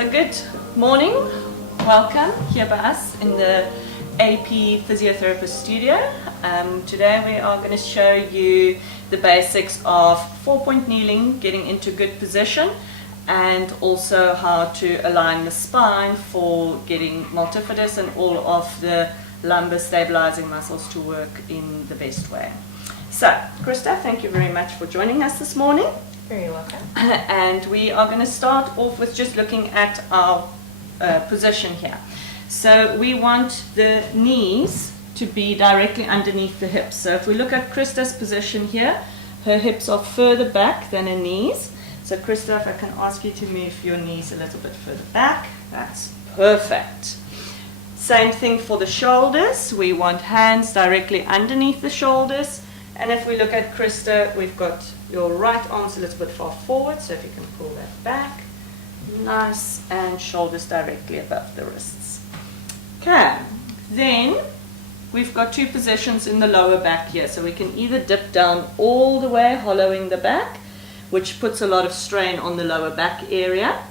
So good morning, welcome here by us in the AP Physiotherapist studio. Today we are going to show you the basics of 4-point kneeling, getting into good position, and also how to align the spine for getting multifidus and all of the lumbar stabilizing muscles to work in the best way. So, Krista, thank you very much for joining us this morning. Very welcome. And we are going to start off with just looking at our position here. So we want the knees to be directly underneath the hips. So if we look at Krista's position here, her hips are further back than her knees. So Krista, if I can ask you to move your knees a little bit further back, that's perfect. Same thing for the shoulders. We want hands directly underneath the shoulders. And if we look at Krista, we've got your right arm's a little bit far forward, so if you can pull that back, nice, and shoulders directly above the wrists. Okay, then we've got two positions in the lower back here, so we can either dip down all the way, hollowing the back, which puts a lot of strain on the lower back area,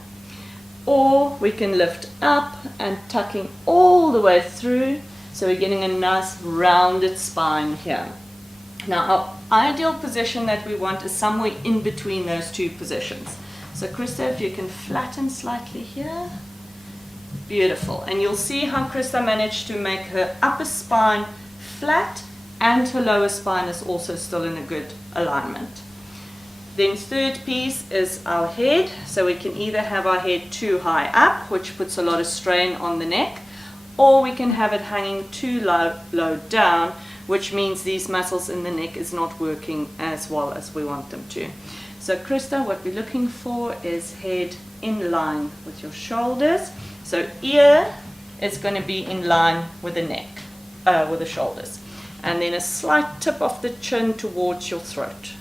or we can lift up and tucking all the way through, so we're getting a nice rounded spine here. Now, our ideal position that we want is somewhere in between those two positions. So, Krista, if you can flatten slightly here. Beautiful. And you'll see how Krista managed to make her upper spine flat and her lower spine is also still in a good alignment. Then third piece is our head. So we can either have our head too high up, which puts a lot of strain on the neck, or we can have it hanging too low down, which means these muscles in the neck is not working as well as we want them to. So Krista, what we're looking for is head in line with your shoulders. So ear is going to be in line with the neck, with the shoulders. And then a slight tip of the chin towards your throat.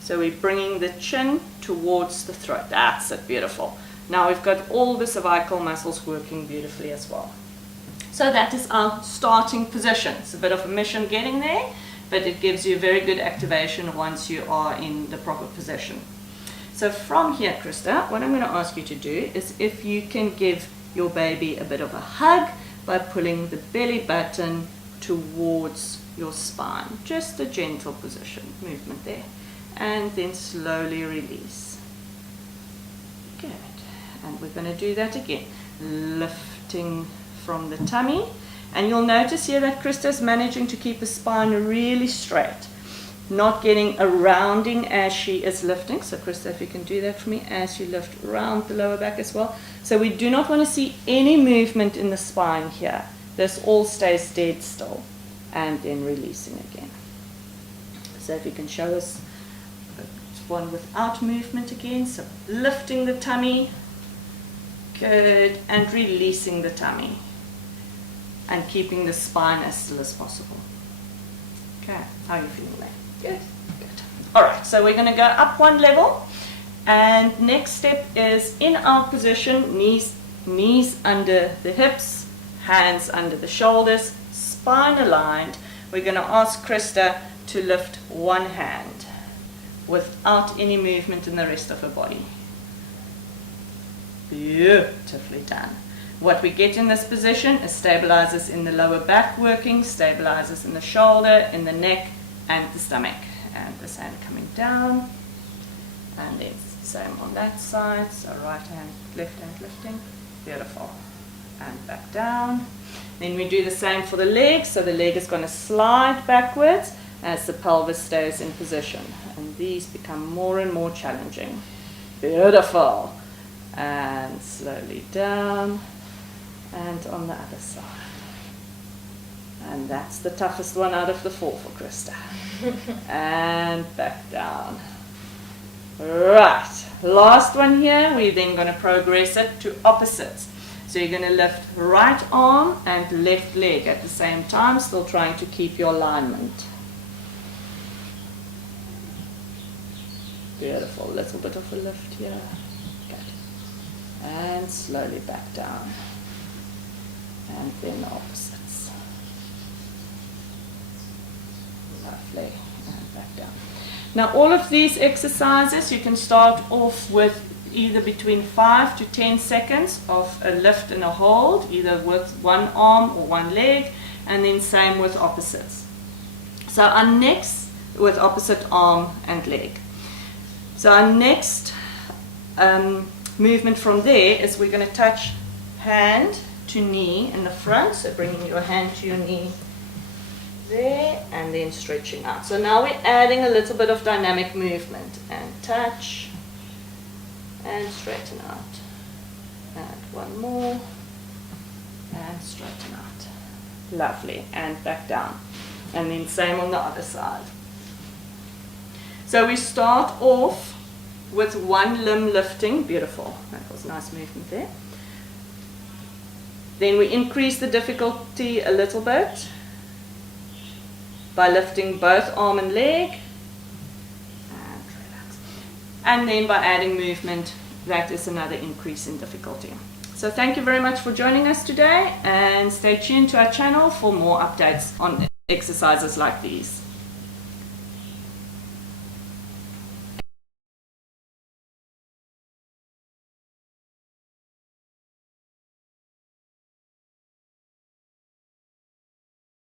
So we're bringing the chin towards the throat. That's it, beautiful. Now we've got all the cervical muscles working beautifully as well. So that is our starting position. It's a bit of a mission getting there, but it gives you very good activation once you are in the proper position. So from here, Krista, what I'm going to ask you to do is if you can give your baby a bit of a hug by pulling the belly button towards your spine. Just a gentle position, movement there. And then slowly release. Good. And we're going to do that again. Lifting from the tummy, and you'll notice here that Krista's managing to keep the spine really straight, not getting a rounding as she is lifting. So Krista, if you can do that for me as you lift around the lower back as well. So we do not want to see any movement in the spine here. This all stays dead still, and then releasing again. So if you can show us one without movement again, so lifting the tummy, good, and releasing the tummy. And keeping the spine as still as possible. Okay, how are you feeling there? Good? Good. Alright, so we're going to go up one level. And next step is in our position, knees under the hips, hands under the shoulders, spine aligned. We're going to ask Krista to lift one hand without any movement in the rest of her body. Beautifully done. What we get in this position is stabilizers in the lower back working, stabilizers in the shoulder, in the neck, and the stomach. And this hand coming down, and then same on that side. So right hand, left hand lifting, beautiful. And back down. Then we do the same for the leg. So the leg is going to slide backwards as the pelvis stays in position. And these become more and more challenging. Beautiful. And slowly down. And on the other side. And that's the toughest one out of the four for Krista. And back down. Right. Last one here. We're then going to progress it to opposites. So you're going to lift right arm and left leg at the same time, still trying to keep your alignment. Beautiful. Little bit of a lift here. Good. And slowly back down. And then the opposites. Lovely. And back down. Now all of these exercises you can start off with either between 5 to 10 seconds of a lift and a hold, either with one arm or one leg, and then same with opposites. So our next, with opposite arm and leg. So our next movement from there is we're going to touch hand to knee in the front, so bringing your hand to your knee there and then stretching out. So now we're adding a little bit of dynamic movement, and touch and straighten out, and one more and straighten out. Lovely, and back down, and then same on the other side. So we start off with one limb lifting. Beautiful, that was a nice movement there. Then we increase the difficulty a little bit by lifting both arm and leg, and relax. And then by adding movement, that is another increase in difficulty. So thank you very much for joining us today, and stay tuned to our channel for more updates on exercises like these.